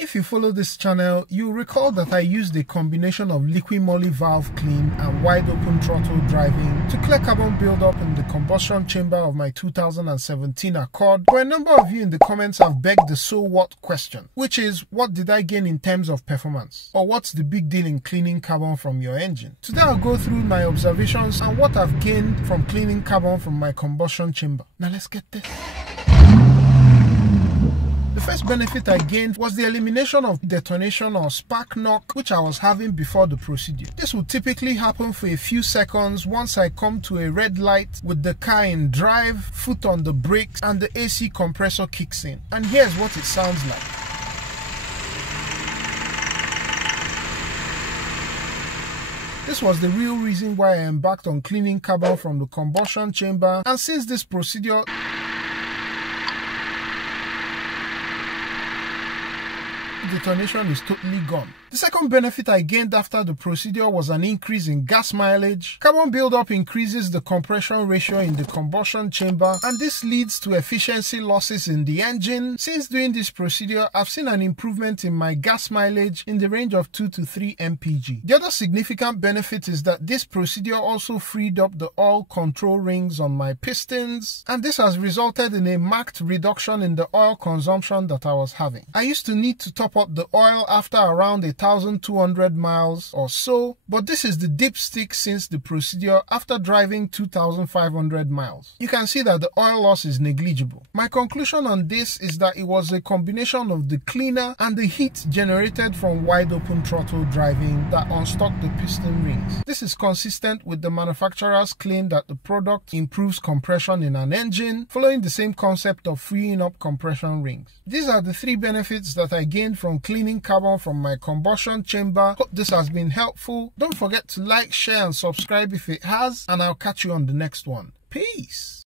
If you follow this channel, you'll recall that I used a combination of liquid moly valve clean and wide open throttle driving to clear carbon buildup in the combustion chamber of my 2017 Accord. But a number of you in the comments have begged the so what question, which is, what did I gain in terms of performance? Or what's the big deal in cleaning carbon from your engine? Today I'll go through my observations and what I've gained from cleaning carbon from my combustion chamber. Now let's get this. The first benefit I gained was the elimination of detonation or spark knock which I was having before the procedure. This would typically happen for a few seconds once I come to a red light with the car in drive, foot on the brakes, and the AC compressor kicks in. And here's what it sounds like. This was the real reason why I embarked on cleaning carbon from the combustion chamber, and since this procedure, detonation is totally gone. The second benefit I gained after the procedure was an increase in gas mileage. Carbon buildup increases the compression ratio in the combustion chamber, and this leads to efficiency losses in the engine. Since doing this procedure, I've seen an improvement in my gas mileage in the range of 2 to 3 mpg. The other significant benefit is that this procedure also freed up the oil control rings on my pistons, and this has resulted in a marked reduction in the oil consumption that I was having. I used to need to top up the oil after around 1,200 miles or so, but this is the dipstick since the procedure after driving 2,500 miles. You can see that the oil loss is negligible. My conclusion on this is that it was a combination of the cleaner and the heat generated from wide open throttle driving that unstuck the piston rings. This is consistent with the manufacturer's claim that the product improves compression in an engine, following the same concept of freeing up compression rings. These are the three benefits that I gained from cleaning carbon from my combustion chamber. Hope this has been helpful. Don't forget to like, share, and subscribe if it has, and I'll catch you on the next one. Peace.